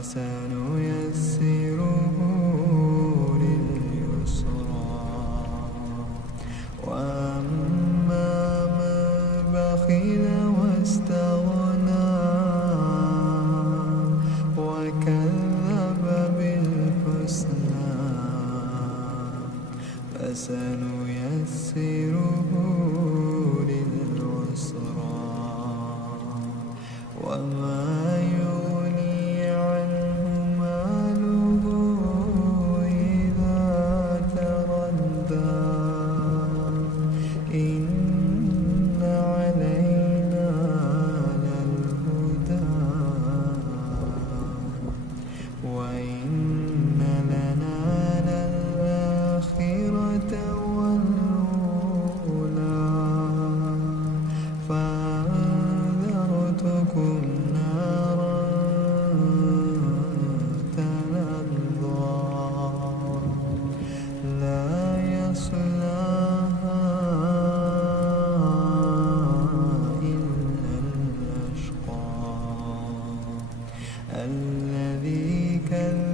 فسنيسره لليسرى وأما من بخل واستغنى وكذب بالحسنى فسنيسره للعسرى وما يغني عنه ماله إذا تردى إن علينا للهدى وإن لنا للآخرة والأولى فأنذرتكم نارا تلظى لا يصلاها إلا الأشقى الذي كذب